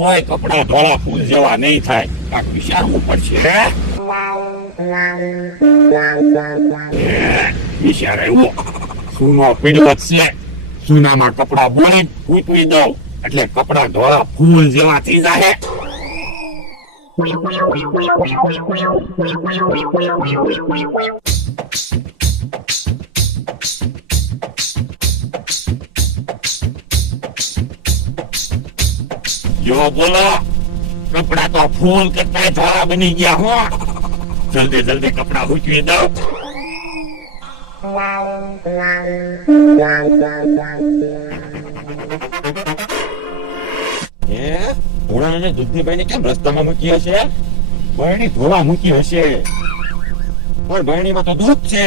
તોય કપડા ધોળા ફૂલ જેવા નહીં થાય. કાંઈક વિચારવું પડશે. વિચાર આવ્યો. સૂનો પીડ્યો છે. સૂનામાં કપડા બોળી ફૂટવી દઉં એટલે કપડા ધોળા ફૂલ જેવા થઈ જાય. જો બોલો, કપડા તો ફૂલ કરતા ધોળા બની ગયા હો. જલ્દી જલ્દી કપડા હૂકવી દઉં. ભોળાને દૂધની બાઈને કેમ રસ્તામાં મૂકી હશે? બરણી ધોવા મૂકી હશે, પણ બરણીમાં તો દૂધ છે.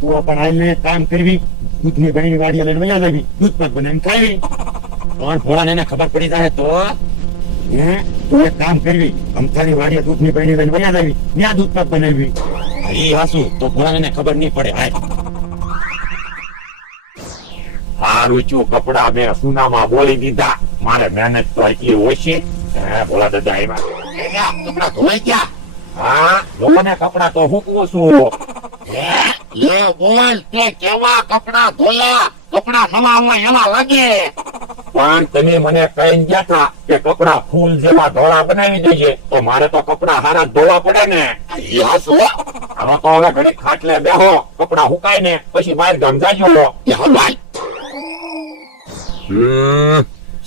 તું પણ આઈને કામ કરવી, દૂધની બાઈની વાડીએ લઈને વયા જાવી, દૂધ પાક બનાવીને ખાવી. પણ ભોળાને એને ખબર પડી જાય તો તું એક કામ કરવી, અમથાની વાડીએ દૂધની બાઈની લઈને વયા જાવી, ત્યાં દૂધ પાક બનાવી. એ હાસુ તો ભોળાને એને ખબર નહીં પડે. હાય સારું છું, કપડા મેં સુનામાં બોલી દીધા. મારે મહેનત તો એટલી ઓછી. ભોળા દાદા આવ્યા. કપડા ધોવાઈ ગયા? હા, લોકોને કપડા તો હૂકવું છું. બોલ, તે કેવા કપડા ધોયા? કપડા નવા હોય એવા લાગે. પણ તમે મને કહી ગયા હતા કે કપડા ફૂલ જેવા ધોળા બનાવી દઈએ, તો મારે તો કપડા હારા ધોવા પડે ને. હવે તો હવે ઘડી ખાટલે બેહો, કપડા હુકાય ને પછી બહાર ગામ જાજો.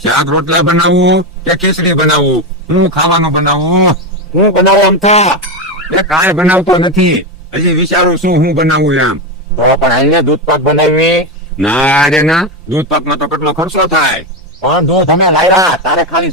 શાક રોટલા બનાવું કે ખીચડી બનાવું? હું ખાવાનું બનાવું? હું બનાવું આમ થા? એ કાંઈ બનાવતો નથી, હજી વિચારું છું હું બનાવું એમ. તો પણ આને દૂધ પાક બનાવી? ના રે ના, દૂધ પાક માં તો કેટલો ખર્ચો થાય. પણ દૂધ અમે લાવ્યા, તારે ખાલી